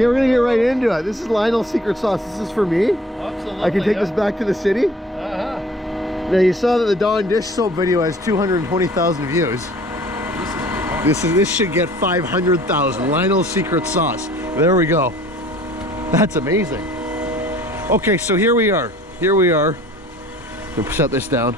Okay, we're gonna get right into it. This is Lionel's secret sauce. This is for me. Absolutely. I can take this back to the city. Now you saw that the Dawn dish soap video has 220,000 views. This should get 500,000. Lionel's secret sauce. There we go. That's amazing. Okay, so here we are. Here we are. I'm gonna set this down.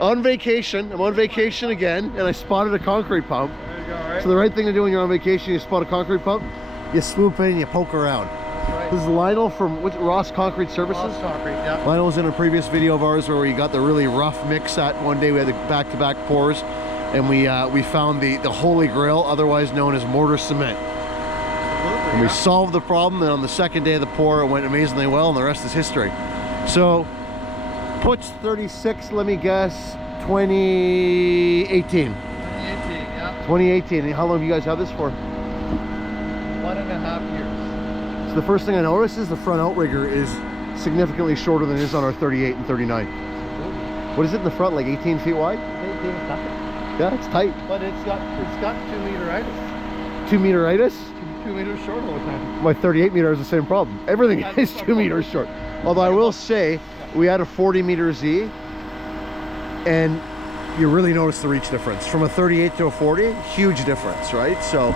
On vacation. I'm on vacation again, and I spotted a concrete pump. There you go, right? So the right thing to do when you're on vacation, you spot a concrete pump, you swoop in and you poke around. Right. This is Lionel from Ross Concrete Services. Ross Concrete, yeah. Lionel was in a previous video of ours where we got the really rough mix at. One day we had the back-to-back pours, and we found the holy grail, otherwise known as mortar cement. Absolutely, And we yeah. solved the problem, and on the second day of the pour, it went amazingly well, and the rest is history. So, Putz 36, let me guess, 2018. 2018, yeah. 2018. And how long have you guys had this for? 1.5 years. So the first thing I noticed is the front outrigger is significantly shorter than it is on our 38 and 39. What is it in the front, like 18 feet wide? 18 is nothing. Yeah, it's tight. But it's got 2 meteritis. 2 meteritis? 2 meters short all the time. My 38 meter has the same problem. Everything is 2 meters short. Although I will say, we had a 40 meter Z, and you really notice the reach difference. From a 38 to a 40, huge difference, right? So,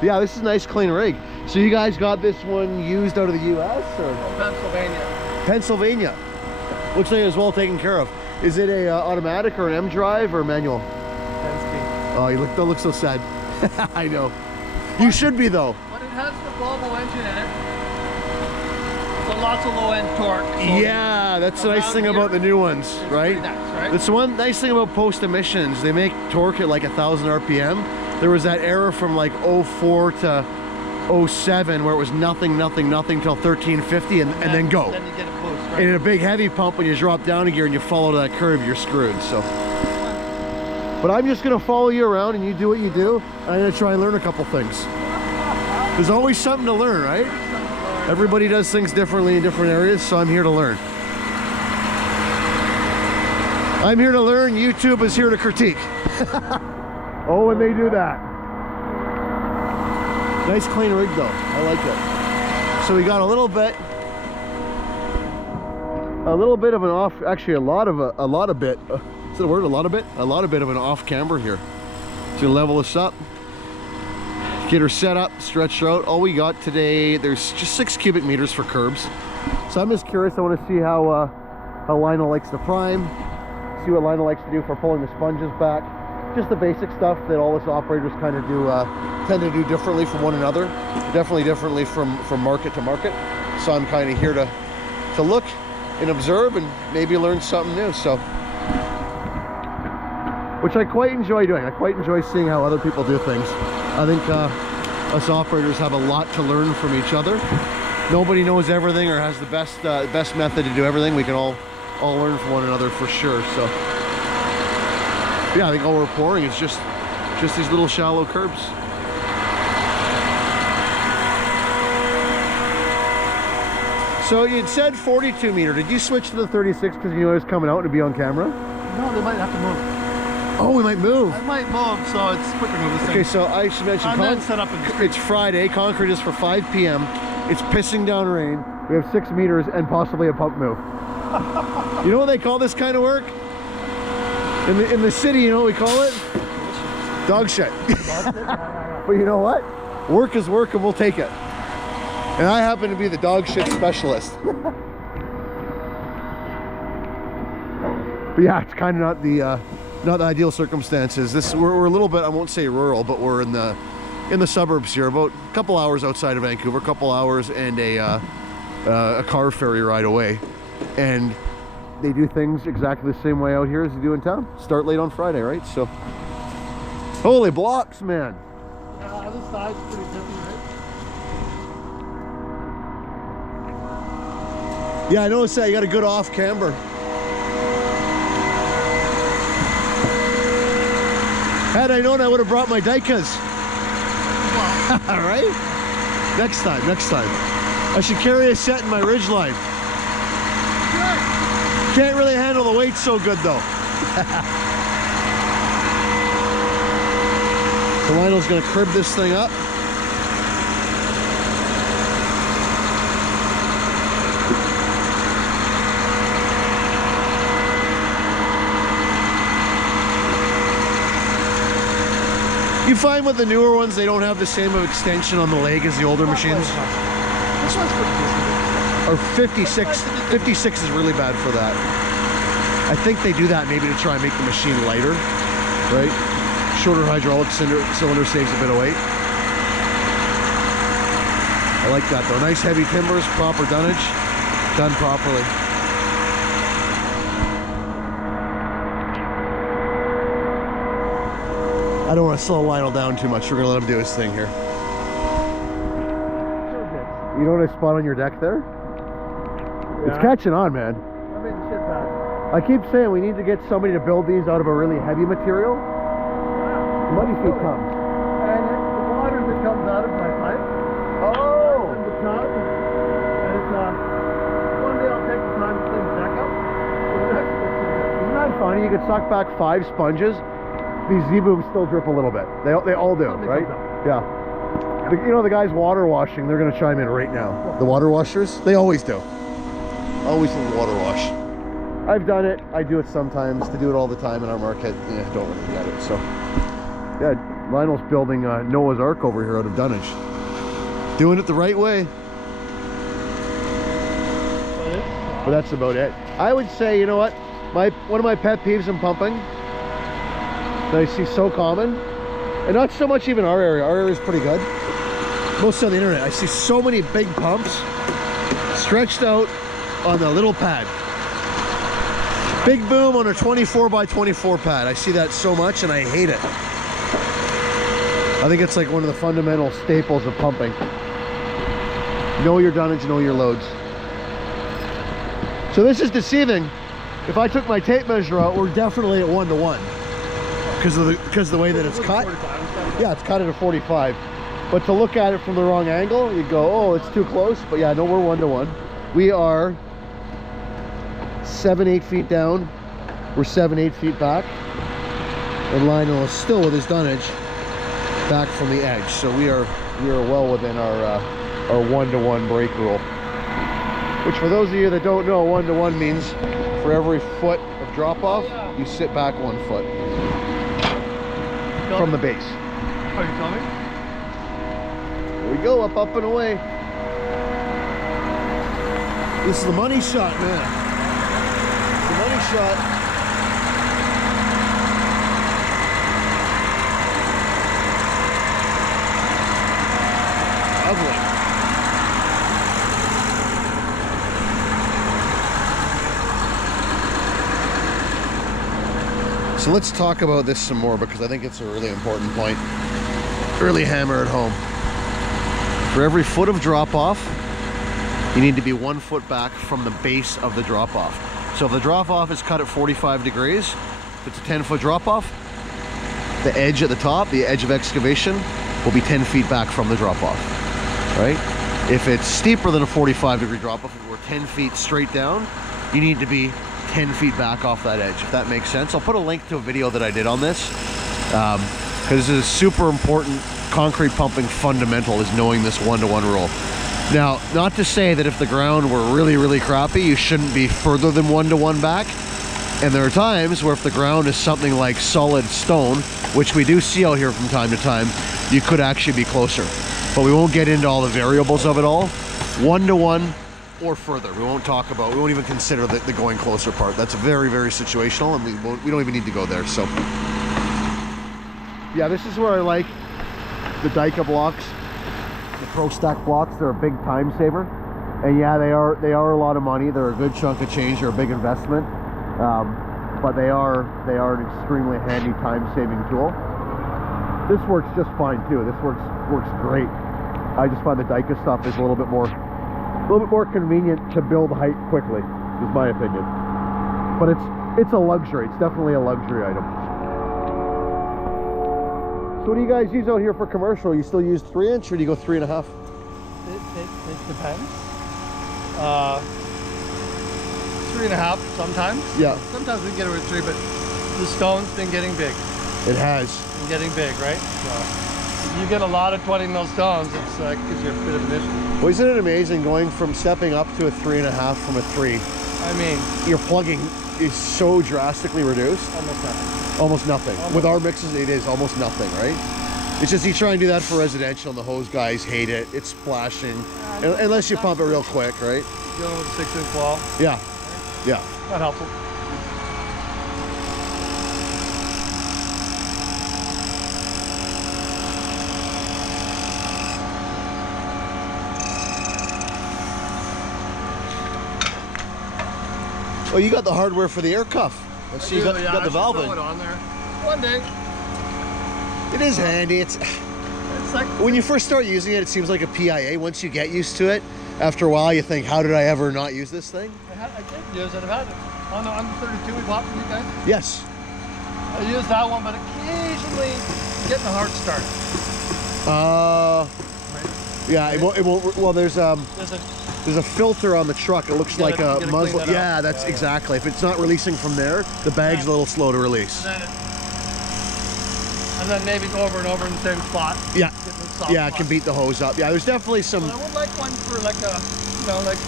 yeah, this is a nice clean rig. So you guys got this one used out of the US or? From Pennsylvania. Pennsylvania. Looks like it was well taken care of. Is it a automatic or an M drive or manual? 10-speed. Oh, you don't look so sad. I know. You should be though. But it has the Volvo engine in it. So lots of low end torque. So Yeah, that's the nice thing about the new ones, it's right? pretty nice, right? That's the one nice thing about post emissions. They make torque at like 1,000 RPM. There was that era from like 04 to 07 where it was nothing till 1350 and then go. Then you get a boost, right? And in a big heavy pump, when you drop down a gear and you follow that curve, you're screwed. So, but I'm just gonna follow you around and you do what you do. I'm gonna try and learn a couple things. There's always something to learn, right? Everybody does things differently in different areas, so I'm here to learn. I'm here to learn, YouTube is here to critique. Oh, and they do that. Nice clean rig though, I like it. So we got a little bit of an off, actually a lot of bit, is it a word, a lot of bit of an off camber here. To level this up, get her set up, stretched her out. All we got today, there's just 6 cubic meters for curbs. So I'm just curious, I want to see how Lionel likes to prime, see what Lionel likes to do for pulling the sponges back. Just the basic stuff that all us operators kind of do, tend to do differently from one another. Definitely differently from market to market. So I'm kind of here to look and observe and maybe learn something new. So, which I quite enjoy doing. I quite enjoy seeing how other people do things. I think us operators have a lot to learn from each other. Nobody knows everything or has the best method to do everything. We can all learn from one another for sure. So, yeah, I think all we're pouring is just these little shallow curbs. So you'd said 42 meter. Did you switch to the 36 because you knew it was coming out to be on camera? No, they might have to move. Oh, we might move. I might move, so it's quicker to move this thing. Okay, so I should mention, And then set up in the street. it's Friday. Concrete is for 5 p.m. It's pissing down rain. We have 6 meters and possibly a pump move. You know what they call this kind of work? In the city, you know what we call it? Dog shit. But you know what? Work is work and we'll take it. And I happen to be the dog shit specialist. But yeah, it's kind of not the ideal circumstances. We're a little bit, I won't say rural, but we're in the suburbs here, about a couple hours outside of Vancouver, a couple hours and a car ferry ride away. And they do things exactly the same way out here as they do in town. Start late on Friday, right? So, holy blocks, man. Yeah, this side's pretty different, right? Yeah, I noticed that you got a good off camber. Had I known, I would have brought my Daikas. All right. Next time. I should carry a set in my Ridgeline. Can't really handle the weight so good though. So Lionel's gonna crib this thing up. You find with the newer ones, they don't have the same extension on the leg as the older machines? This one's pretty decent. Or 56. 56 is really bad for that. I think they do that maybe to try and make the machine lighter, right? Shorter hydraulic cylinder saves a bit of weight. I like that though. Nice heavy timbers, proper dunnage, done properly. I don't want to slow Lionel down too much. We're going to let him do his thing here. You know what I spot on your deck there? Yeah. It's catching on, man. I mean, shit pass. I keep saying we need to get somebody to build these out of a really heavy material. Muddy feet comes. And the water that comes out of my pipe. Oh! In the tub. And it's, one day I'll take the time to clean the deck up. Isn't that funny? You could suck back 5 sponges. These Z-booms still drip a little bit. They all do, Something right? Yeah. You know, the guys water washing, they're going to chime in right now. The water washers, they always do. Always do the water wash. I've done it. I do it sometimes. To do it all the time in our market, yeah, don't really get it. So, yeah, Lionel's building Noah's Ark over here out of dunnage. Doing it the right way. But that's about it. I would say, you know what? One of my pet peeves in pumping that I see so common, and not so much even our area is pretty good. Most on the internet, I see so many big pumps stretched out on a little pad. Big boom on a 24 by 24 pad. I see that so much and I hate it. I think it's like one of the fundamental staples of pumping. Know your dunnage, know your loads. So this is deceiving. If I took my tape measure out, we're definitely at 1:1. Because of the way that it's cut. Yeah, it's cut at a 45. But to look at it from the wrong angle, you go, oh, it's too close. But yeah, no, we're 1:1. We are 7-8 feet down. We're 7-8 feet back. And Lionel is still with his dunnage back from the edge. So we are well within our 1:1 brake rule. Which, for those of you that don't know, 1:1 means for every foot of drop off, you sit back 1 foot from the base. Oh, you coming? Here we go, up and away. This is the money shot, man. It's the money shot. Lovely. So let's talk about this some more, because I think it's a really important point. Really hammer it home. For every foot of drop off, you need to be 1 foot back from the base of the drop off. So if the drop off is cut at 45 degrees, if it's a 10-foot drop off, the edge at the top, the edge of excavation, will be 10 feet back from the drop off, right? If it's steeper than a 45-degree drop off, if we're 10 feet straight down, you need to be 10 feet back off that edge, if that makes sense. I'll put a link to a video that I did on this, because this is super important. Concrete pumping fundamental is knowing this 1:1 rule. Now, not to say that if the ground were really, really crappy, you shouldn't be further than 1:1 back. And there are times where if the ground is something like solid stone, which we do see out here from time to time, you could actually be closer. But we won't get into all the variables of it all. 1:1 or further. We won't even consider the going closer part. That's very, very situational, and we don't even need to go there. So yeah, this is where I like the Dyka blocks, the Pro Stack blocks. They're a big time saver, and yeah, they are a lot of money. They're a good chunk of change. They're a big investment, but they are an extremely handy time saving tool. This works just fine too. This works great. I just find the Dyka stuff is a little bit more convenient to build height quickly, is my opinion. But it's a luxury. It's definitely a luxury item. So what do you guys use out here for commercial? You still use 3-inch, or do you go 3.5? It depends. 3.5 sometimes. Yeah. Sometimes we can get away with 3, but the stone's been getting big. It has. Been getting big, right? So if you get a lot of 20 in those stones, it's gives you a bit of an issue. Well, isn't it amazing going from stepping up to a 3.5 from a 3? I mean, your plugging is so drastically reduced. Almost nothing. Almost nothing. With our mixes, it is almost nothing, right? It's just you try and do that for residential, and the hose guys hate it. It's splashing, unless you pump it real quick, right? Dealing with a 6-inch wall. Yeah, yeah. Not helpful. Oh, you got the hardware for the air cuff. I see you got the valve in. Throw it on there. One day. It is handy. It's like when you first start using it, it seems like a PIA. Once you get used to it, after a while, you think, "How did I ever not use this thing?" I did use it. I've had it on the under 32 we bought from you guys. Yes. I use that one, but occasionally getting a hard start. Right. Yeah, it won't. Well, there's a filter on the truck. It looks like a muzzle. Yeah, that's exactly. If it's not releasing from there, the bag's a little slow to release. And then maybe over and over in the same spot. Yeah. Yeah, it can beat the hose up. Yeah, there's definitely some. Well, I would like one for like a, like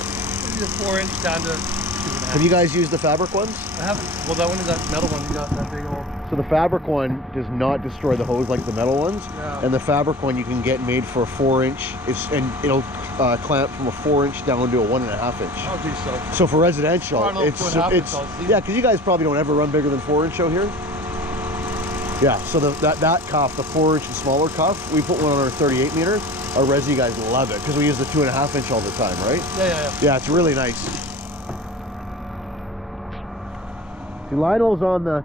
maybe a 4-inch down to 2.5. Have you guys used the fabric ones? I haven't. Well, that one is that metal one. You got that big old. So the fabric one does not destroy the hose like the metal ones. Yeah. And the fabric one you can get made for a 4-inch. And it'll clamp from a 4-inch down to a 1.5-inch. Oh, geez, so for residential, it's yeah, because you guys probably don't ever run bigger than 4-inch out here. Yeah, so that cuff, the 4-inch and smaller cuff, we put one on our 38 meter. Our resi guys love it because we use the 2.5-inch all the time, right? Yeah. Yeah, it's really nice. See, Lionel's on the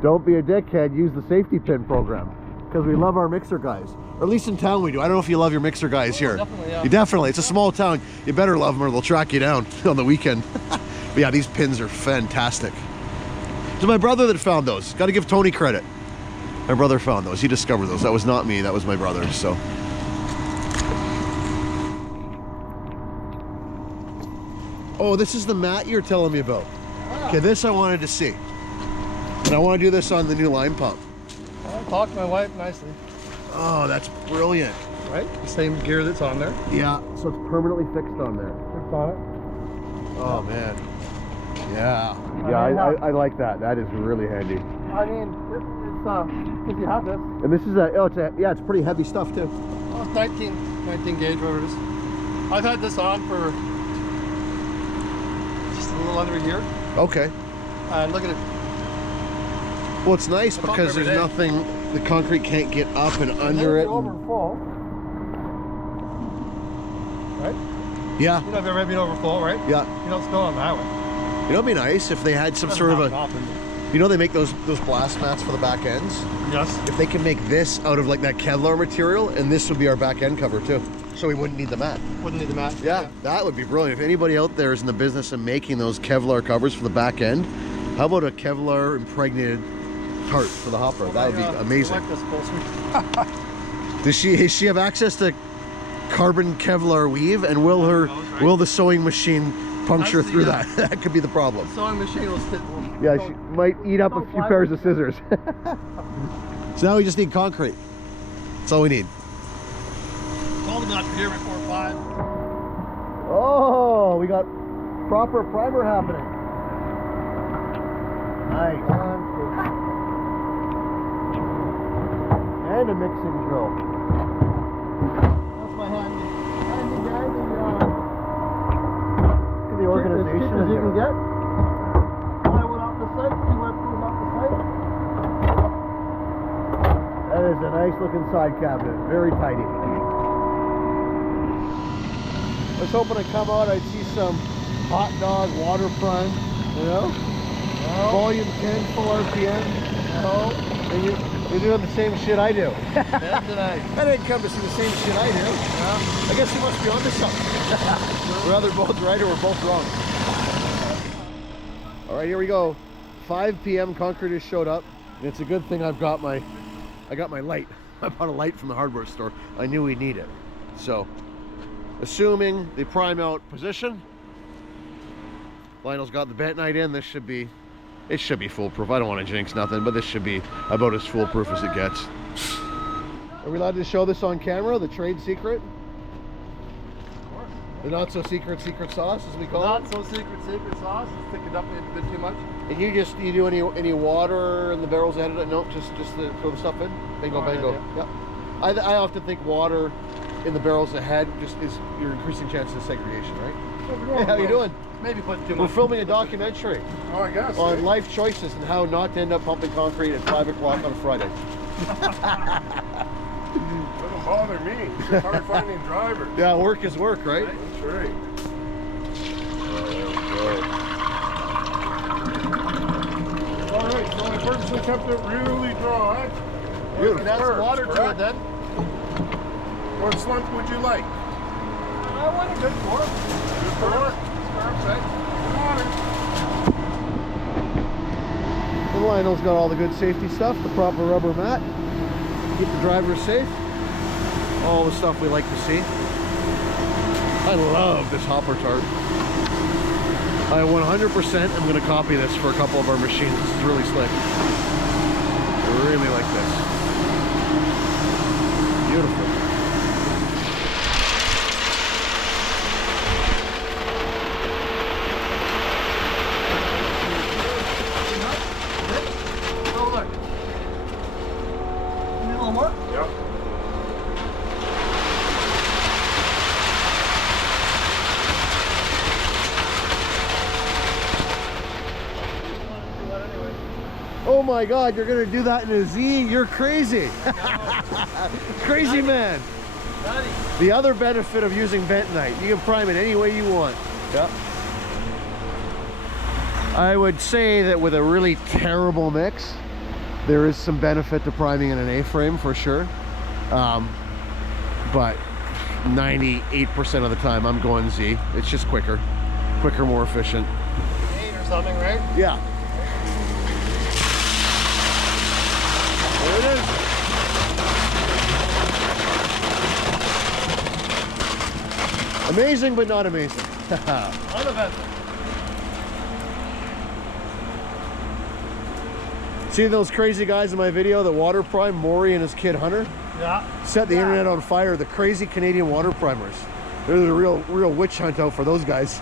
don't be a dickhead, use the safety pin program because we love our mixer guys. Or at least in town we do. I don't know if you love your mixer guys here. Definitely, yeah. You definitely. It's a small town. You better love them or they'll track you down on the weekend. But yeah, these pins are fantastic. It's my brother that found those. Got to give Tony credit. My brother found those. He discovered those. That was not me. That was my brother. So. Oh, this is the mat you're telling me about. Okay, this I wanted to see. And I want to do this on the new line pump. I'll talk to my wife nicely. Oh, that's brilliant. Right? The same gear that's on there. Yeah, so it's permanently fixed on there. Fixed on it. Oh, man. Yeah. Yeah, I like that. That is really handy. I mean, if you have this. And this is it's pretty heavy stuff too. Oh, it's 19 gauge, whatever it is. I've had this on for just a little under a year. Okay. And look at it. Well, it's nice because there's nothing, the concrete can't get up and under it. Over full. Right? Yeah. You know, if you've ever been over full, right? Yeah. You don't spill on the highway. You know, it'd be nice if they had some sort of a. You know, they make those blast mats for the back ends. Yes. If they can make this out of like that Kevlar material, and this would be our back end cover too, so we wouldn't need the mat. Wouldn't need the mat. Yeah, that would be brilliant. If anybody out there is in the business of making those Kevlar covers for the back end, how about a Kevlar impregnated part for the hopper? That would be amazing. I like this bolster. Does she have access to carbon Kevlar weave, and will the sewing machine puncture through that? That could be the problem. The sewing machine will stick. Yeah, she might eat up a few pairs of scissors. So now we just need concrete. That's all we need. Told them not to be here before 5. Oh, we got proper primer happening. Nice. And a mixing drill. That's my handy guy. Look at the organization as you can get. Plywood off the site, 2 webs off the site. That is a nice looking side cabinet. Very tidy. I was hoping to come out, I'd see some hot dog waterfront, you know? No. Volume 10, full RPM. No. And you're doing the same shit I do. Tonight. I didn't come to see the same shit I do. Yeah. I guess you must be onto something. We're either both right or we're both wrong. All right, here we go. 5 p.m. concrete has showed up, and it's a good thing I got my light. I bought a light from the hardware store. I knew we'd need it. So, assuming the prime out position, Lionel's got the bentonite in. It should be foolproof. I don't want to jinx nothing, but this should be about as foolproof as it gets. Are we allowed to show this on camera, the trade secret? Of course. The not so secret sauce, as we call it. Not so secret sauce. It's thickened up a bit too much. And you do any water in the barrels ahead of it? No, just throw the stuff in. Bingo, bango. Yeah. I often think water in the barrels ahead just is your increasing chances of segregation, right? Hey, how you doing? Maybe put too much. We're filming a documentary I guess. on life choices and how not to end up pumping concrete at 5 o'clock on a Friday. Doesn't bother me. It's just hard finding drivers. Yeah, work is work, right? That's right. All right, so I purposely kept it really dry. Beautiful. You can add some water to it then. What slump would you like? I want a good pour. Good pour? The Lionel's got all the good safety stuff, the proper rubber mat, keep the driver safe, all the stuff we like to see. I love this hopper tart. I 100% am going to copy this for a couple of our machines. This is really slick. I really like this. Beautiful. Yep. Oh my God, you're gonna do that in a Z? You're crazy. Crazy man. The other benefit of using bentonite, you can prime it any way you want. Yep. I would say that with a really terrible mix, there is some benefit to priming in an A-frame for sure. But 98% of the time I'm going Z. It's just quicker, more efficient. 8 or something, right? Yeah. There it is. Amazing, but not amazing. Uneventful. See those crazy guys in my video that water prime, Maury and his kid Hunter? Yeah. Set the internet on fire. The crazy Canadian water primers. There's a real witch hunt out for those guys.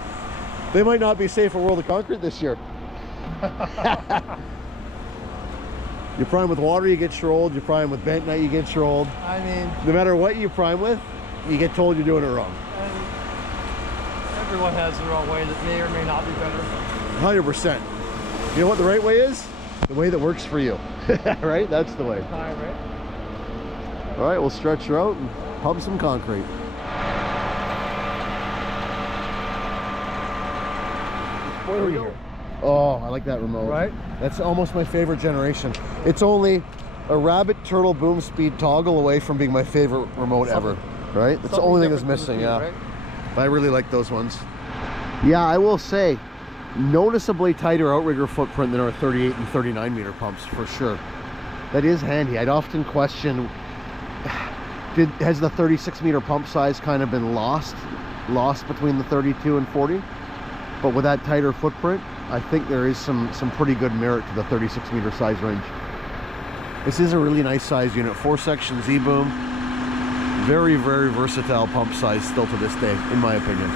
They might not be safe for World of Concrete this year. You prime with water, you get trolled. You prime with bentonite, you get trolled. I mean, No matter what you prime with, you get told you're doing it wrong. everyone has their own way that may or may not be better. 100%. You know what the right way is? The way that works for you. Right? That's the way. High, right? All right, we'll stretch her out and pump some concrete. Where are you? Oh, I like that remote. Right? That's almost my favorite generation. It's only a rabbit turtle boom speed toggle away from being my favorite remote ever. Right? That's the only thing that's missing, yeah. Right? But I really like those ones. Yeah, I will say, noticeably tighter outrigger footprint than our 38 and 39 meter pumps, for sure. That is handy. I'd often question, has the 36 meter pump size kind of been lost between the 32 and 40? But with that tighter footprint, I think there is some pretty good merit to the 36 meter size range. This is a really nice size unit, 4-section Z-boom. Very, very versatile pump size still to this day, in my opinion.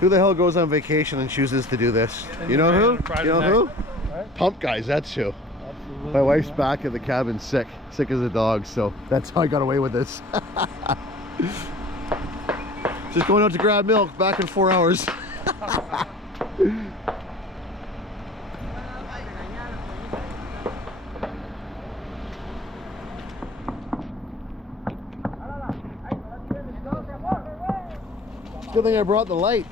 Who the hell goes on vacation and chooses to do this? You know who? You know who? Pump guys, that's who. My wife's back at the cabin sick as a dog, so that's how I got away with this. Just going out to grab milk, back in 4 hours. Good thing I brought the light.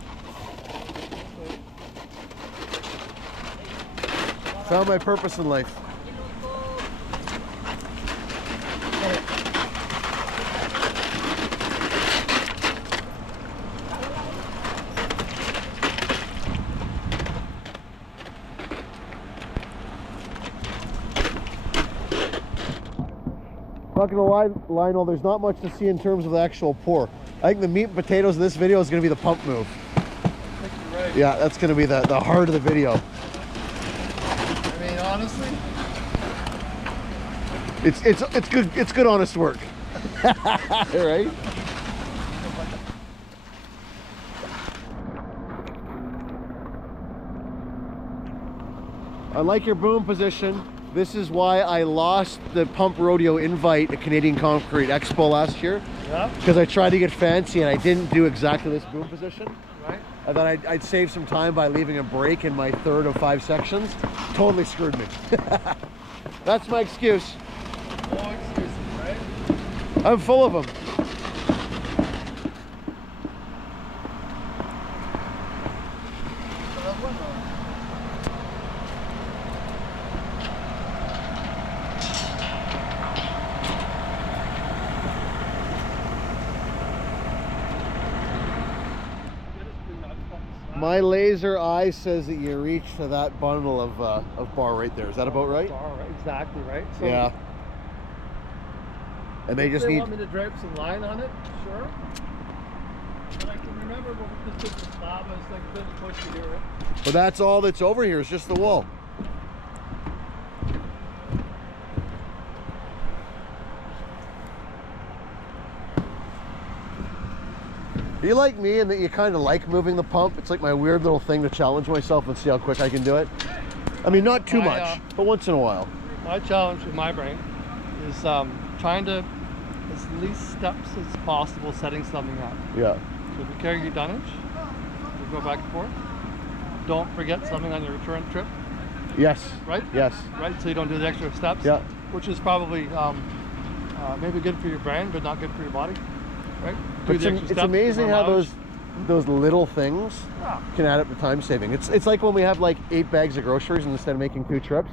Found my purpose in life. Not gonna lie, Lionel, there's not much to see in terms of the actual pour. I think the meat and potatoes of this video is gonna be the pump move. I think you're right. Yeah, that's gonna be the heart of the video. I mean, honestly, It's good honest work. Right? I like your boom position. This is why I lost the Pump Rodeo invite at Canadian Concrete Expo last year. Yeah. Because I tried to get fancy and I didn't do exactly this boom position. Right. I thought I'd save some time by leaving a break in my third of 5 sections. Totally screwed me. That's my excuse. No excuses, right? I'm full of them. My laser eye says that you reach to that bundle of bar right there. Is that about right? Bar, right? Exactly, right? So Yeah. And they if just they need... want me to drape some line on it, sure. But I can remember when we just did the slab, I was like a bit of push to do it. But that's all that's over here, is just the wall. Are you like me in that you kind of like moving the pump? It's like my weird little thing to challenge myself and see how quick I can do it. I mean, not too much, but once in a while. My challenge with my brain is trying to, as least steps as possible, setting something up. Yeah. So if you carry your dunnage, you go back and forth. Don't forget something on your return trip, Yes. right? Yes. Right, so you don't do the extra steps. Yeah. Which is probably maybe good for your brain, but not good for your body, right? Do But the extra it's steps, amazing more how mileage. those little things Yeah. can add up to time saving. It's like when we have like 8 bags of groceries and instead of making 2 trips,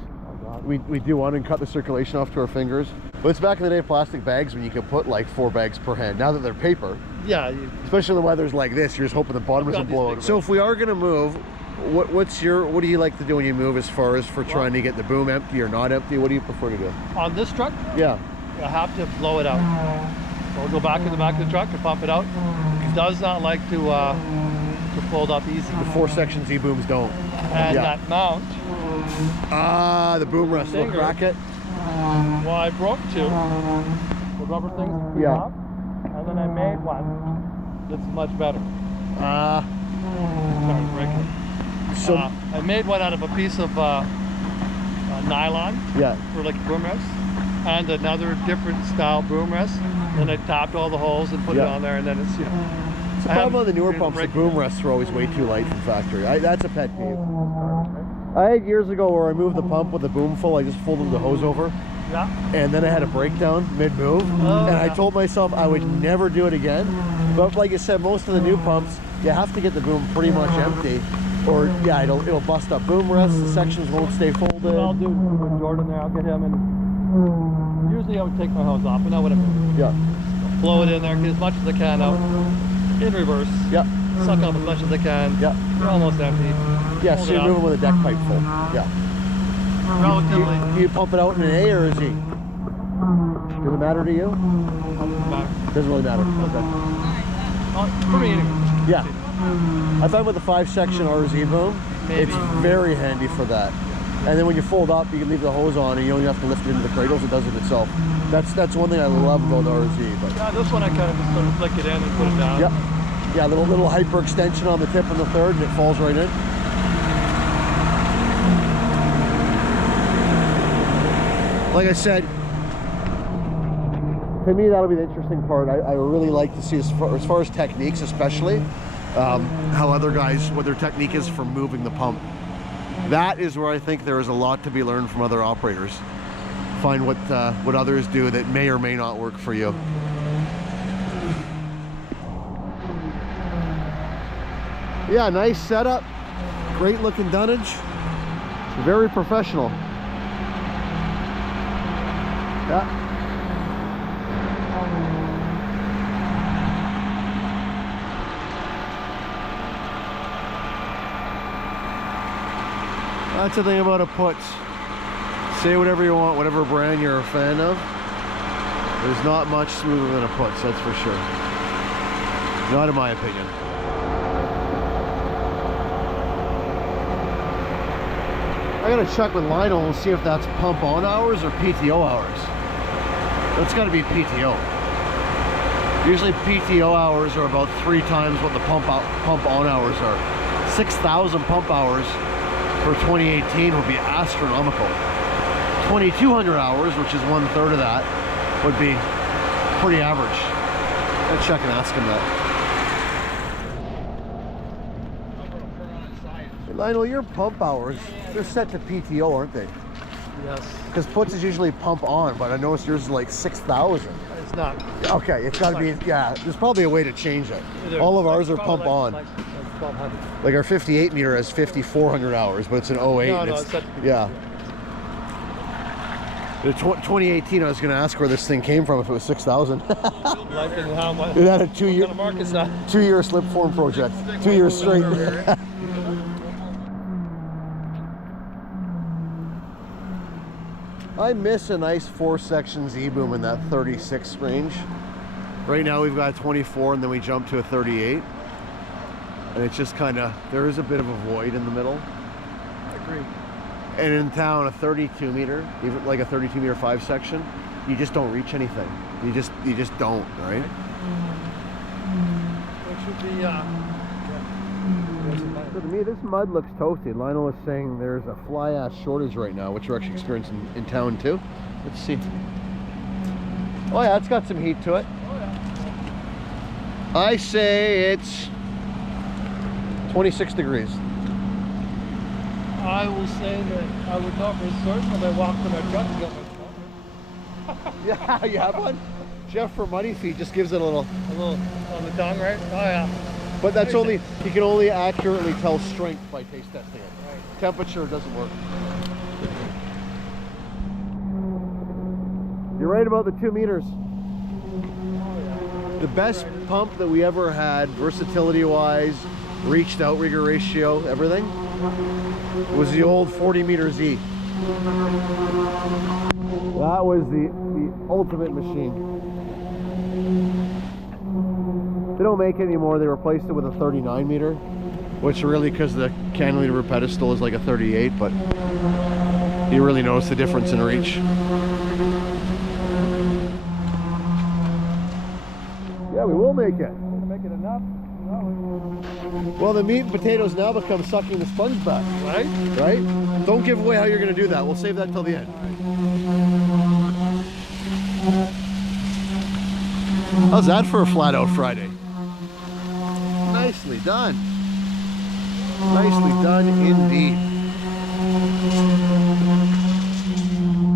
we do one and cut the circulation off to our fingers. But it's back in the day of plastic bags when you could put like 4 bags per hand. Now that they're paper, Yeah. especially when the weather's like this, you're just hoping the bottom I've got doesn't these blow big out. So if we are gonna move, what do you like to do when you move as far as for trying to get the boom empty or not empty? What do you prefer to do? On this truck, Yeah. I have to blow it out. So I'll go back in the back of the truck and pump it out. It does not like to fold up easy. The 4-section Z booms don't. And yeah. that mount, Ah, the boom rest will Finger. crack it. well, I broke 2. The rubber things Yeah. off, and then I made one that's much better. Ah, Sorry, break it. so I made one out of a piece of nylon yeah. for like a boom rest, and another different style boom rest. Then I tapped all the holes and put it Yeah. on there, and then it's, you know. The problem on the newer pumps, the boom rests are always way too light from factory. That's a pet peeve. I had years ago where I moved the pump with the boom full. I just folded the hose over, Yeah. and then I had a breakdown mid-move, Oh, and I yeah. told myself I would never do it again. But like I said, most of the new pumps, you have to get the boom pretty much empty, or yeah, it'll bust up boom rests. The sections won't stay folded. What I'll do with Jordan there, I'll get him, and usually I would take my hose off, but now whatever. Yeah, Blow it in there, get as much as I can out, in reverse. yeah, Suck up as much as I can. yeah. They're almost empty. Yeah, Hold so it you're up. moving with a deck pipe full. Yeah. Relatively. You pump it out in an A or a Z? Does it matter to you? Doesn't really matter. Okay. For me anyway. Yeah. I find with the 5-section RZ boom, Maybe. it's very handy for that. And then when you fold up, you can leave the hose on and you don't even have to lift it into the cradles, it does it itself. That's one thing I love about the RZ. But Yeah, this one I kind of just sort of flick it in and put it down. yeah. Yeah, little hyper extension on the tip and the third and it falls right in. Like I said, to me that'll be the interesting part. I really like to see as far as techniques especially, how other guys, what their technique is for moving the pump. That is where I think there is a lot to be learned from other operators. Find what others do that may or may not work for you. Yeah, nice setup, great looking dunnage, very professional. Yeah. That's the thing about a Putz. Say whatever you want, whatever brand you're a fan of. There's not much smoother than a Putz, that's for sure. Not in my opinion. I gotta check with Lionel and see if that's pump on hours or PTO hours. That's got to be PTO. Usually PTO hours are about 3 times what the pump on hours are. 6,000 pump hours for 2018 would be astronomical. 2,200 hours, which is 1/3 of that, would be pretty average. Let's check and ask him that. Hey, Lionel, your pump hours, they're set to PTO, aren't they? Yes. Because Putz is usually pump on, but I noticed yours is like 6,000. It's not. Okay, it's got to be, yeah, there's probably a way to change it. All of ours are pump on. Like 1,200. Like our 58 meter has 5,400 hours, but it's an 08. No, and no, it's, it's set to PTO. yeah. The 2018, I was going to ask where this thing came from if it was 6,000. Like in how much? It had a 2-year, What kind of mark is that? 2-year slip form project. 2 years straight. I miss a nice 4-section Z-boom in that 36 range. Right now we've got a 24 and then we jump to a 38. And it's just kind of, there is a bit of a void in the middle. I agree. And in town, a 32 meter, even like a 32 meter 5-section, you just don't reach anything. You just don't, right? It should be, So to me, this mud looks toasty. Lionel was saying there's a fly ash shortage right now, which we're actually experiencing in town too. Let's see. Oh yeah, it's got some heat to it. Oh yeah. I say it's 26 degrees. I will say that I would not be certain if I walked in my truck and got my phone. Yeah, you have one? Jeff for Money Feet just gives it a little. A little on the tongue, right? Oh yeah. But that's only, you can only accurately tell strength by taste testing it. Right. Temperature doesn't work. You're right about the 2 meters. The best pump that we ever had, versatility wise, reached outrigger ratio, everything, was the old 40 meter Z. That was the ultimate machine. They don't make it anymore. They replaced it with a 39 meter, which really, because the cantilever pedestal is like a 38, but you really notice the difference in reach. Yeah, we will make it. We're gonna make it enough. Well, the meat and potatoes now become sucking the sponge back, Right? right? Don't give away how you're going to do that. We'll save that till the end. How's that for a flat out Friday? Nicely done. Nicely done indeed.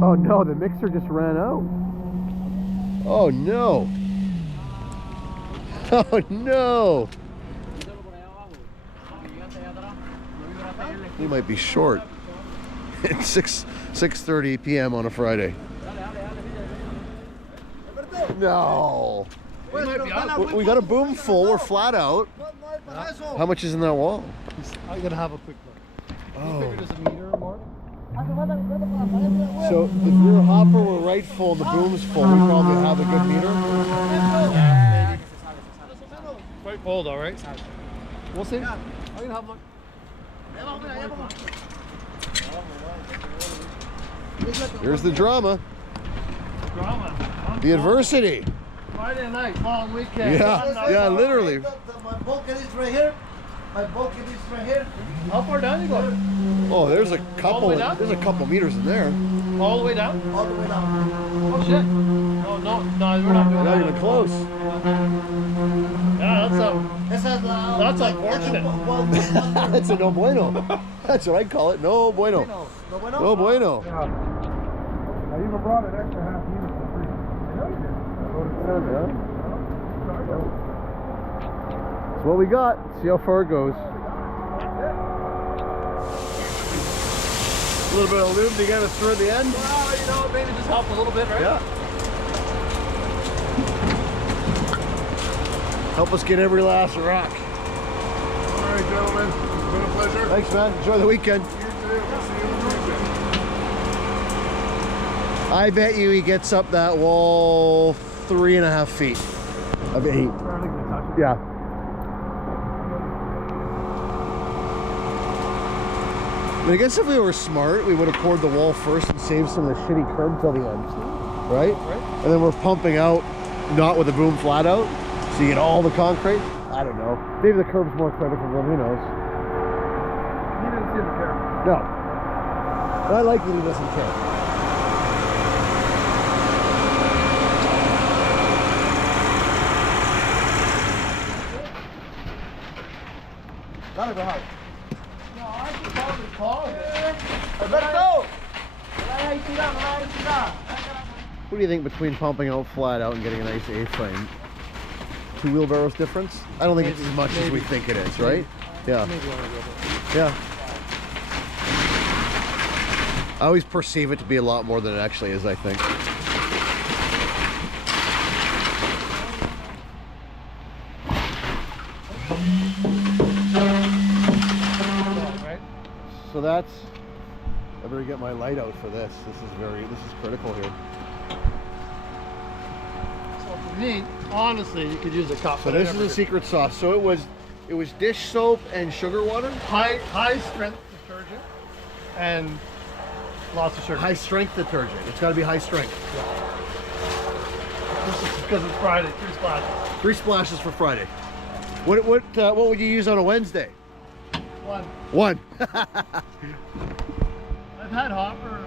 Oh no, the mixer just ran out. Oh no. Oh no. He might be short. It's 6:30 p.m. on a Friday. No. We got a boom full. We're flat out. How much is in that wall? I'm gonna have a quick look. Oh. You figure there's a meter or more? So if your hopper were right full and the boom's full, we probably have a good meter. Quite full though, right? We'll see. I'm gonna have a look. Here's the drama. Drama. The adversity. Friday night, long weekend. Yeah, literally. My bulkhead is right here. My bulkhead is right here. How far down you go? Oh, there's a All the couple. way down? There's a couple meters in there. All the way down? All the way down. Oh shit. No, we're not doing Not that. even close. Yeah, This is, that's unfortunate. That's a no bueno. That's what I call it. No bueno. No bueno. I even brought an extra half meter for free. That's what we got. See how far it goes. A little bit of lube to get us through at the end. Well, you know, maybe just help a little bit, right? Yeah. Help us get every last rock. All right, gentlemen. It's been a pleasure. Thanks, man. Enjoy the weekend. You too. We'll see you on the weekend. I bet you he gets up that wall 3.5 feet of 8. Yeah. I guess if we were smart, we would have poured the wall first and saved some of the shitty curb till the end. right? And then we're pumping out, not with the boom flat out, so you get all the concrete. I don't know. Maybe the curb's more critical than who knows. He didn't seem to care. No. But I like that he doesn't care. Gotta go hard. No, I could probably call it. Alberto! What do you think between pumping out flat out and getting a nice A-frame? 2 wheelbarrows difference? I don't think it's as much as we think it is, right? Yeah. Maybe one or the other. Yeah. I always perceive it to be a lot more than it actually is, I think. Right? So that's, I better get my light out for this. This is critical here. So for me, honestly, you could use a cup. So this is the secret sauce. So it was dish soap and sugar water? High strength detergent and lots of sugar. High strength detergent. It's got to be high strength. This is because it's Friday. 3 splashes. 3 splashes for Friday. What would you use on a Wednesday? 1. 1. I've had hopper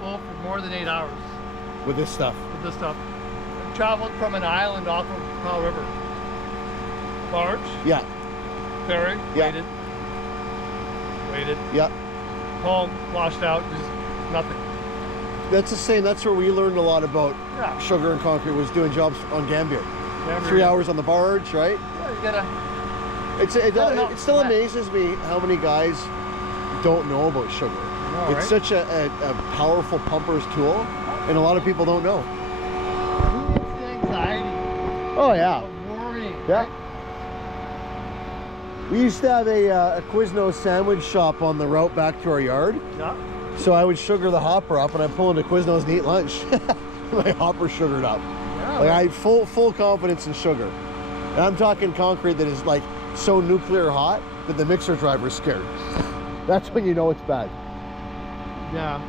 full for more than 8 hours With this stuff. with this stuff. I've traveled from an island off of Powell River. Barge, Yeah. ferry, Yeah. waited, Yeah. home, washed out, just nothing. That's the same. That's where we learned a lot about Yeah. sugar and concrete, was doing jobs on Gambier. Never- 3 hours on the barge, right? Yeah, you gotta. It still amazes me how many guys don't know about sugar. know, It's right? such a powerful pumper's tool, and a lot of people don't know. Who gets the anxiety Oh yeah. of worrying? Yeah. right? We used to have a Quiznos sandwich shop on the route back to our yard. Yeah. So I would sugar the hopper up and I'd pull into Quiznos and eat lunch. My hopper sugared up. Yeah. Like I had full confidence in sugar. And I'm talking concrete that is like so nuclear hot that the mixer driver's scared. That's when you know it's bad. Yeah.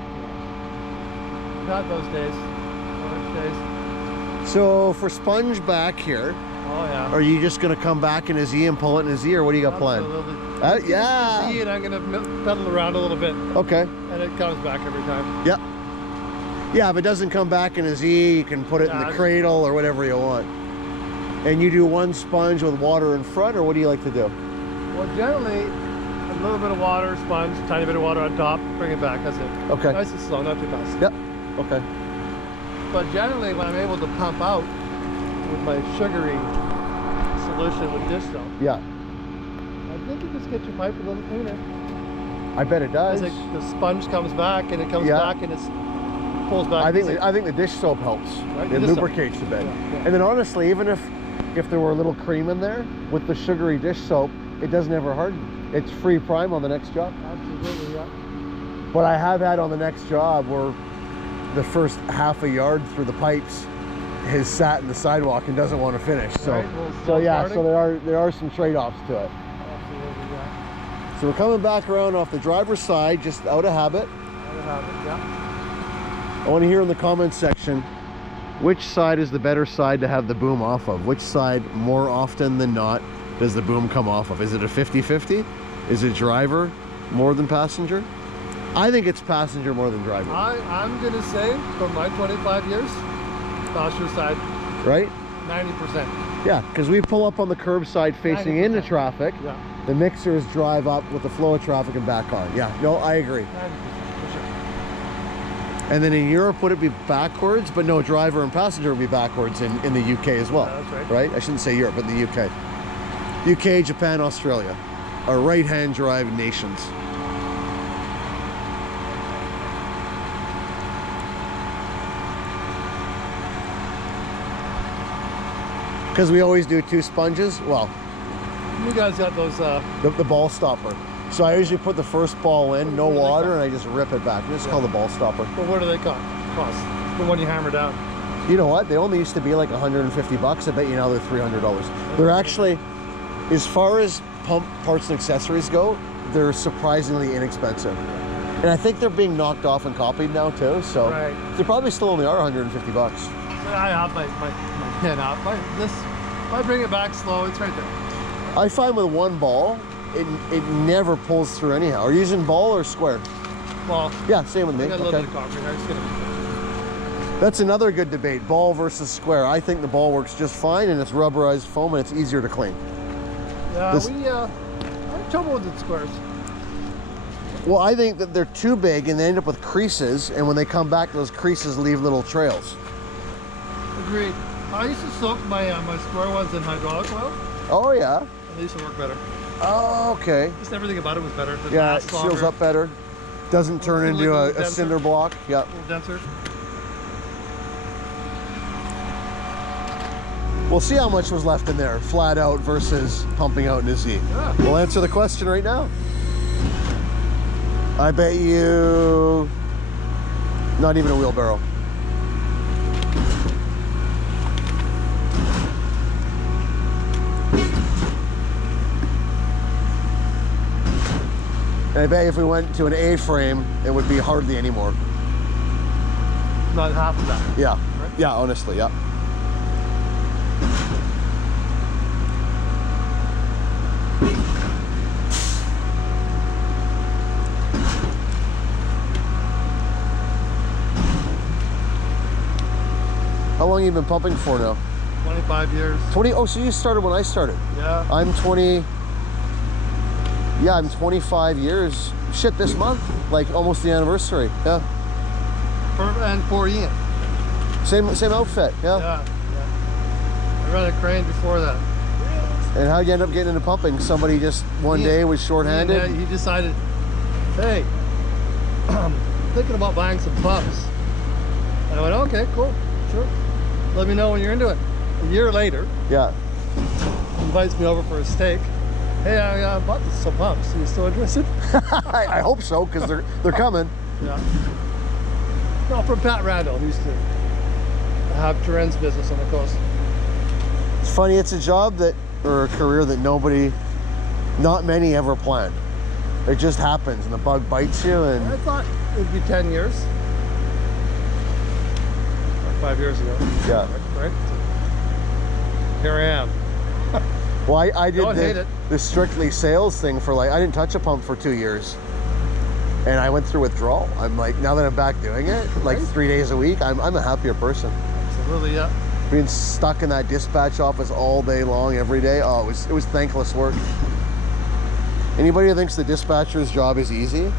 Not those days. Those days. So for sponge back here, Oh yeah. are you just gonna come back in a Z and pull it in a Z, or what do you got planned? Absolutely. Yeah. See, and I'm gonna pedal around a little bit, Okay. and it comes back every time. Yeah. Yeah, if it doesn't come back in a Z, you can put it in Yeah, the cradle or whatever you want. And you do 1 sponge with water in front, or what do you like to do? Well, generally, a little bit of water, sponge, tiny bit of water on top, bring it back. That's it. Okay. Nice and slow, not too fast. Yep. Okay. But generally, when I'm able to pump out with my sugary solution with dish soap, Yeah. I think it just gets your pipe a little cleaner. I bet it does. It's like the sponge comes back and it comes Yeah. back and it pulls back. I think the dish soap helps. Right, It the dish soap. lubricates a bit. Yeah. And then honestly, even if there were a little cream in there with the sugary dish soap, it doesn't ever harden. It's free prime on the next job. Absolutely, yeah. But I have had on the next job where the first half a yard through the pipes has sat in the sidewalk and doesn't want to finish. So, Right, well, so yeah, starting. so there are some trade-offs to it. Absolutely, yeah. So we're coming back around off the driver's side, just out of habit. I have it, yeah. I want to hear in the comments section, which side is the better side to have the boom off of? Which side, more often than not, does the boom come off of? Is it a 50-50? Is it driver more than passenger? I think it's passenger more than driver. I'm gonna say, from my 25 years, passenger side, Right? 90%. Yeah, because we pull up on the curbside facing into 90%. traffic. Yeah, The mixers drive up with the flow of traffic and back on. Yeah, no, I agree. 90%, for sure. And then in Europe, would it be backwards? But no, driver and passenger would be backwards in the UK as well. Yeah, that's right. Right? I shouldn't say Europe, but the UK. UK, Japan, Australia are right-hand drive nations. Because we always do 2 sponges. Well, You guys got those, the ball stopper. So I usually put the first ball in, no water, and I just rip it back. It's called the ball stopper. but what do they cost? The one you hammer down. You know what? They only used to be like 150 bucks. I bet you now they're $300. They're actually, as far as pump parts and accessories go, they're surprisingly inexpensive. And I think they're being knocked off and copied now too, so Right. they probably still only are 150 bucks. I have my pin up. If I bring it back slow, it's right there. I find with one ball, it never pulls through anyhow. Are you using ball or square? Well, Yeah, same with me. I got a little Okay. bit of concrete. It's gonna be. That's another good debate, ball versus square. I think the ball works just fine and it's rubberized foam and it's easier to clean. Yeah, This- I have trouble with the squares. Well, I think that they're too big and they end up with creases, and when they come back, those creases leave little trails. Agreed. I used to soak my my square ones in hydraulic oil, Oh yeah. and they used to work better. Oh, okay. Just everything about it was better. The Yeah, it lasts seals longer, up better. Doesn't turn Little into liquid a denser. cinder block. Yeah. a little denser. We'll see how much was left in there, flat out versus pumping out in a Z. Yeah. We'll answer the question right now. I bet you not even a wheelbarrow. And I bet if we went to an A-frame, it would be hardly any more. Not half of that. Yeah, Right. yeah, honestly, yeah. How long have you been pumping for now? 25 years. 20, oh, so you started when I started. Yeah. I'm 20, yeah, I'm 25 years. Shit, this month, like almost the anniversary. Yeah, And for Ian. same outfit. Yeah. Yeah. I ran a crane before that. And how'd you end up getting into pumping? Somebody just one Ian- day was shorthanded. Ian, he decided, hey, I'm thinking about buying some pumps. And I went, okay, cool, sure. Let me know when you're into it. A year later, Yeah. he invites me over for a steak. Hey, I bought some pumps. Are you still interested? I hope so, because they're coming. Yeah. No, from Pat Randall, who used to have Terren's business on the coast. It's funny. It's a job that, or a career that not many ever planned. It just happens, and the bug bites you. I And thought it'd be 10 years. Or 5 years ago. yeah. Right? Here I am. Well, I did Don't hate it. the strictly sales thing for I didn't touch a pump for 2 years. And I went through withdrawal. I'm like, now that I'm back doing it, like Right. 3 days a week, I'm a happier person. Absolutely, yeah. Being stuck in that dispatch office all day long, every day, oh, it was thankless work. Anybody who thinks the dispatcher's job is easy,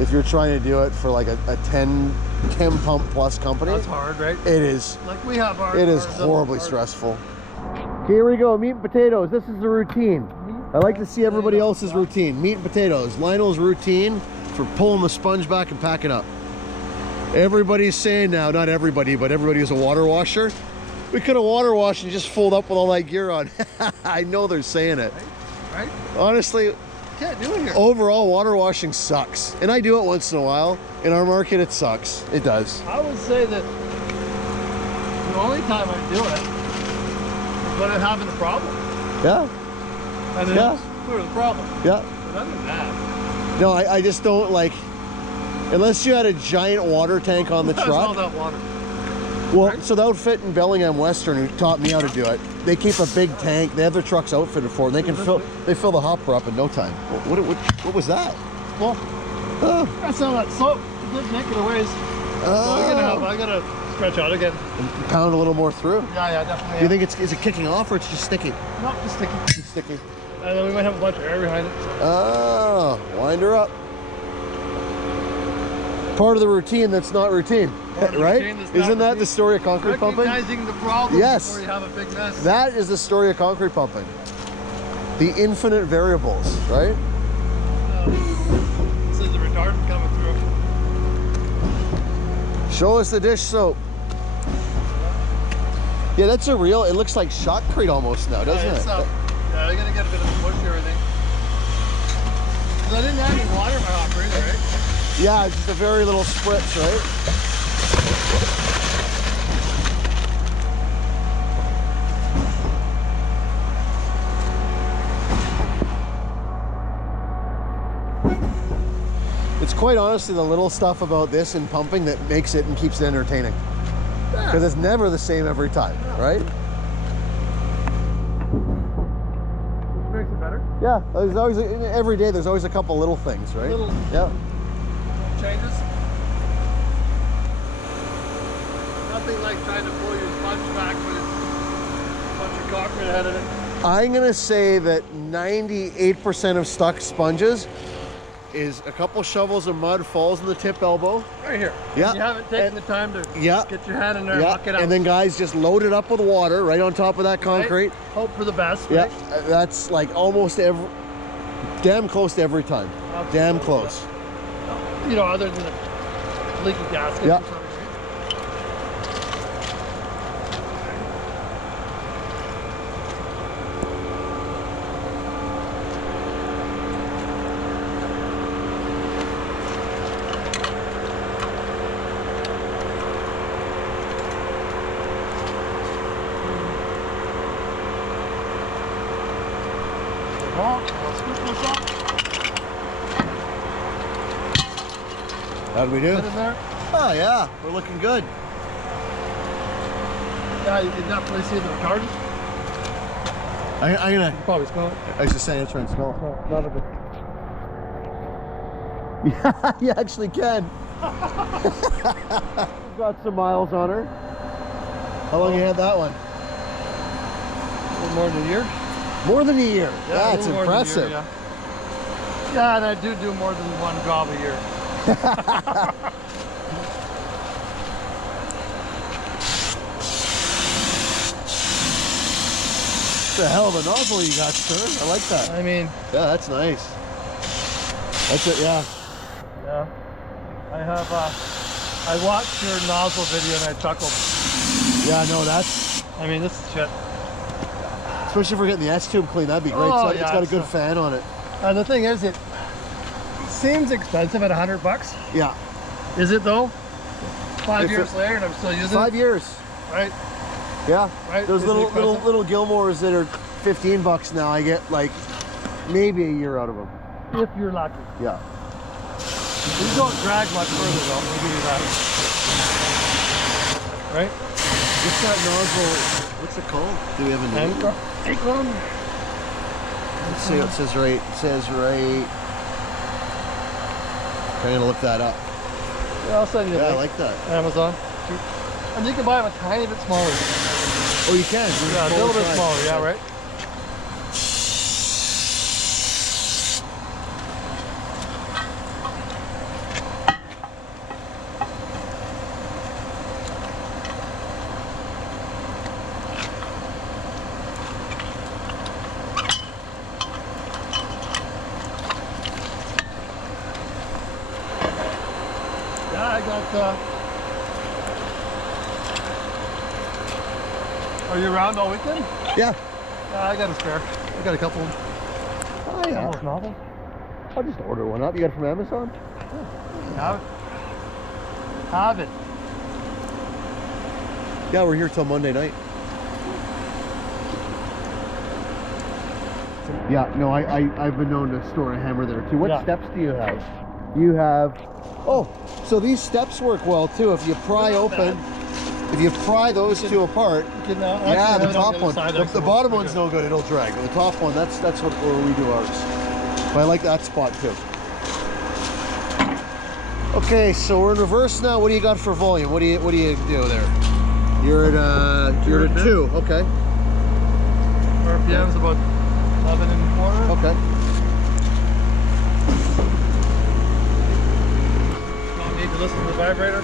if you're trying to do it for like a 10 pump plus company, That's hard, right? it is. Like we have our. It is our horribly our- stressful. Okay, here we go, meat and potatoes. This is the routine. I like to see everybody else's routine. Meat and potatoes. Lionel's routine for pulling the sponge back and packing up. Everybody's saying now, not everybody, but everybody who's a water washer, we could have water washed and just fold up with all that gear on. I know they're saying it. Right? Honestly, Can't do it here. overall, water washing sucks. And I do it once in a while. In our market, it sucks. It does. I would say that the only time I do it is when I'm having a problem. Yeah, And then Yeah. it's clear the problem. yeah. But other than that, No, I just don't like, unless you had a giant water tank on the that's all truck. that water. Well, right? so the outfit in Bellingham Western who taught me how to do it, they keep a big tank. They have their trucks outfitted for it. And they can fill the hopper up in no time. What was that? Well, Oh, that's all that soap. It did make it a ways. So I gotta stretch out again. pound a little more through. Yeah, definitely. Do you think is it kicking off or it's just sticky? No, just sticky. It's sticky. And then we might have a bunch of air behind it. So. Oh, wind her up. Part of the routine that's not routine, Part of the right? routine that's not Isn't that routine. the story of concrete pumping? Recognizing the problem Yes. before you have a big mess. That is the story of concrete pumping. The infinite variables, right? This is the retardant coming through. Show us the dish soap. Yeah, that's a real, it looks like shotcrete almost now, doesn't it's, it? yeah, you're gonna get a bit of a push here, I think. 'Cause I didn't have any water in my hopper either, right? Yeah, it's just a very little spritz, right? It's quite honestly the little stuff about this and pumping that makes it and keeps it entertaining. Because it's never the same every time, right? Which makes it better. Yeah, there's always, every day there's always a couple little things, right? Little Yeah. changes. Nothing like trying to pull your sponge back with a bunch of concrete ahead of it. I'm gonna say that 98% of stuck sponges is a couple shovels of mud falls in the tip elbow. Right here. Yeah. You haven't taken the time to Yeah. get your hand in there and Yeah, muck it out. and then guys just load it up with water right on top of that concrete. Right? Hope for the best. Yeah, Right? that's like almost every, damn close to every time. Absolutely. Damn close. You know, other than the leaky gasket. Yeah. How did we do? Put in there. Oh yeah, we're looking good. Yeah, you can definitely see the retardant. I'm gonna. You probably smell it. I was just saying, try and smell No, none of it. it. Yeah, you actually can. Got some miles on her. How long you had that one? A little more than a year. More than a year. Yeah, That's a little more than a impressive. year, yeah, and I do more than one job a year. It's a hell of a nozzle you got, sir. I like that. I mean, Yeah, that's nice. That's it, yeah. yeah. I have, I watched your nozzle video and I chuckled. Yeah, no, that's, I mean, this is shit. especially if we're getting the S-tube clean, that'd be great. Oh, So it's yeah, got a it's good a- fan on it. And the thing is, it seems expensive at $100. Yeah. Is it though? 5 If years it- later and I'm still using 5 years. it? Right? Yeah. Right, Those is little it impressive? little Gilmores that are $15 now, I get like maybe a year out of them. If you're lucky. Yeah. These don't drag much further though, I'll give you that. Right? What's that nozzle? What's it called? Do we have a name? Acorn. Let's see what it says right. It says right. I'm gonna look that up. Yeah, I'll send you a Yeah, I link. like that. Amazon. And you can buy them a tiny bit smaller. Oh, you can? Yeah, a little bit smaller, yeah, right? Yeah, I got, are you around all weekend? Yeah. Yeah, I got a spare. I got a couple Oh, yeah. almost novels. I'll just order one up. You got it from Amazon? Have it. Have it. Yeah, we're here till Monday night. Yeah, no, I've been known to store a hammer there too. What Yeah. steps do you have? You have, oh, so these steps work well too. If you pry They're not open, if you pry those two apart, You can, yeah, actually the have it on top other one, side, the actually bottom works one's pretty no good, it'll drag. But the top one, that's what where we do ours. But I like that spot too. Okay, so we're in reverse now. What do you got for volume? What do you do there? You're at 2. Okay. good. RPM's about 11 and a quarter. Okay. Don't need to listen to the vibrator.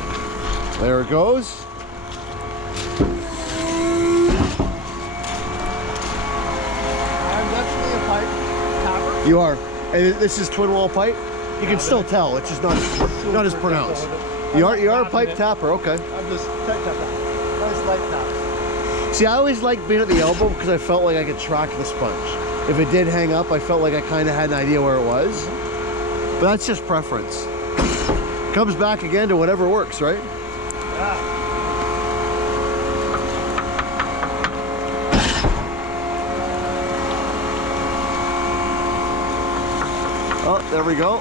There it goes. I'm definitely a pipe tapper. You are. And this is twin wall pipe. You can still tell. It's just not as pronounced. You are a pipe tapper. Okay. I'm just tight tap. I just like that. See, I always liked being at the elbow because I felt like I could track the sponge. If it did hang up, I felt like I kind of had an idea where it was. But that's just preference. Comes back again to whatever works, right? Yeah. Oh, there we go.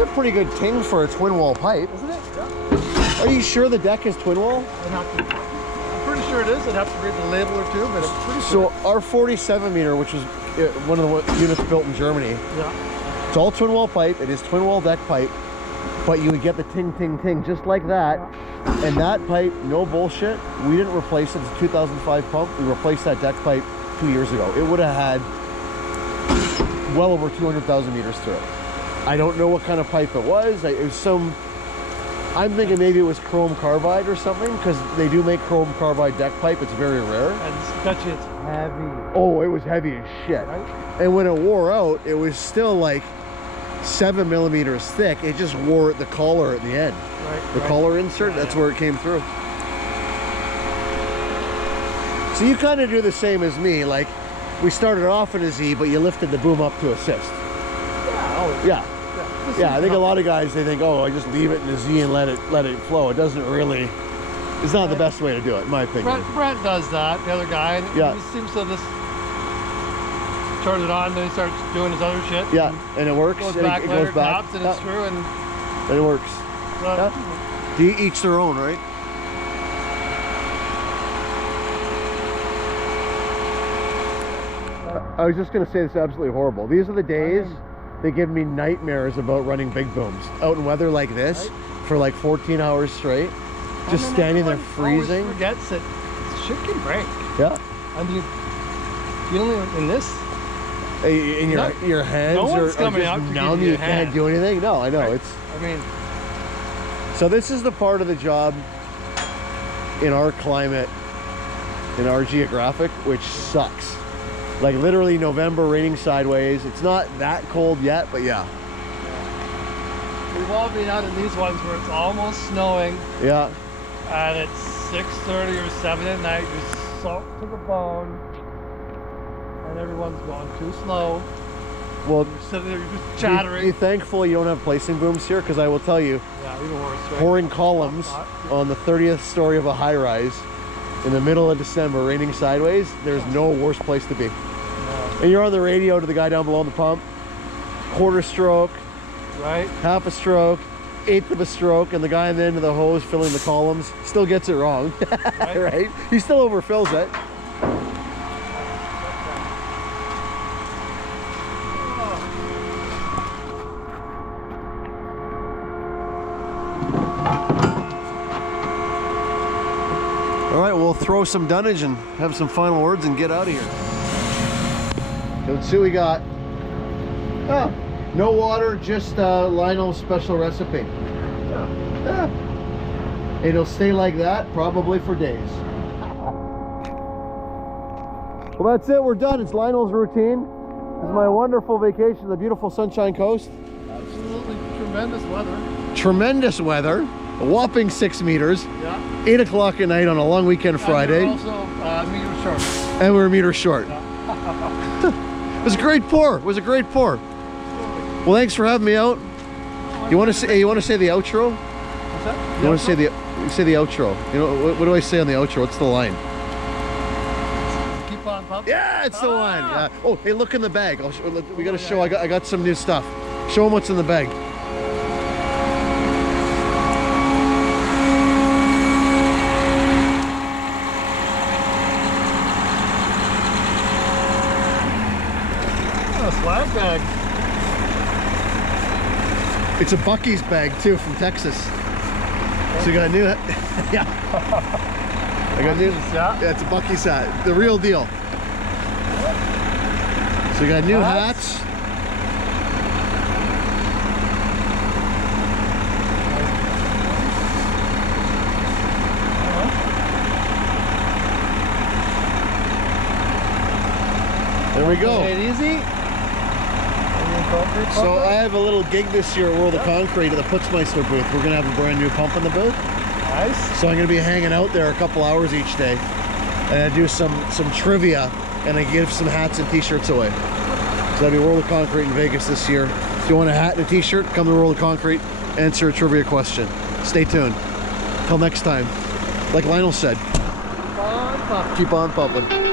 That's a pretty good ting for a twin wall pipe. Isn't it? Yeah. Are you sure the deck is twin wall? I'm pretty sure it is. I'd have to read the label or two, but I'm pretty sure. So our 47 meter, which was one of the units built in Germany, Yeah. it's all twin wall pipe. It is twin wall deck pipe, but you would get the ting, ting, ting just like that. And that pipe, no bullshit, we didn't replace it. It's a 2005 pump. We replaced that deck pipe 2 years ago. It would have had well over 200,000 meters through it. I don't know what kind of pipe it was. It was some, I'm thinking maybe it was chrome carbide or something, because they do make chrome carbide deck pipe. It's very rare. And I bet you it's heavy. Oh, it was heavy as shit. Right? And when it wore out, it was still like 7 millimeters thick. It just wore the collar at the end. Right. The collar insert, that's where it came through. So you kind of do the same as me. Like, we started off in a Z, but you lifted the boom up to assist. Yeah, I think a lot of guys, they think, oh, I just leave it in a Z and let it flow. It doesn't really, it's not the best way to do it, in my opinion. Brent does that, the other guy, and Yeah. he seems to just turn it on, then he starts doing his other shit. Yeah, and it works. Goes and back it later, goes back. taps, and it's true, and And it works. yeah. To each their own, right? I was just going to say this is absolutely horrible. These are the days they give me nightmares about running big booms out in weather like this for like 14 hours straight. Just And then standing there everyone always freezing. forgets that shit can break. Yeah. I mean, you only in this. In your hands no are one's coming out just to numb. give you You a can't hand. do anything. No, I know. Right. It's I mean, so this is the part of the job in our climate, in our geographic, which sucks. Like literally November, raining sideways. It's not that cold yet, but yeah. we've all been out in these ones where it's almost snowing, Yeah. and it's 6:30 or 7 at night. You're soaked to the bone, and everyone's going too slow. Well, You're sitting there, you're just chattering. Be thankful you don't have placing booms here, because I will tell you, Yeah, even worse, right? pouring columns on the 30th story of a high-rise in the middle of December, raining sideways, there's no worse place to be. No. And you're on the radio to the guy down below the pump, quarter stroke, Right? half a stroke, eighth of a stroke, and the guy on the end of the hose filling the columns still gets it wrong. Right. Right? He still overfills it. All right, we'll throw some dunnage and have some final words and get out of here. Let's see what we got. Ah, no water, just Lionel's special recipe. Yeah. It'll stay like that probably for days. Well, that's it. We're done. It's Lionel's routine. This is my wonderful vacation, the beautiful Sunshine Coast. Absolutely tremendous weather. Tremendous weather. A whopping 6 meters. Yeah. 8 o'clock at night on a long weekend Friday. And we're also meter short. And we were a meter short. It was a great pour. It was a great pour. Well, thanks for having me out. You want to say the outro? What's that? You want to say the outro? You know what do I say on the outro? What's the line? Keep on pumping. Yeah, it's the one. Oh, hey, look in the bag. We got to show. I got some new stuff. Show them what's in the bag. Oh, swag bag. It's a Buc-ee's bag too from Texas. So you got a new, yeah. I got a new, yeah, it's a Buc-ee's hat, the real deal. So you got new hats. There we go. Take it easy. So I have a little gig this year at World of Concrete at the Putzmeister booth. We're gonna have a brand new pump in the booth. Nice. So I'm gonna be hanging out there a couple hours each day, and I do some trivia, and I give some hats and t-shirts away. So that'll be World of Concrete in Vegas this year. If you want a hat and a t-shirt, come to World of Concrete, answer a trivia question. Stay tuned. Till next time. Like Lionel said, Keep on pumping. keep on pumping.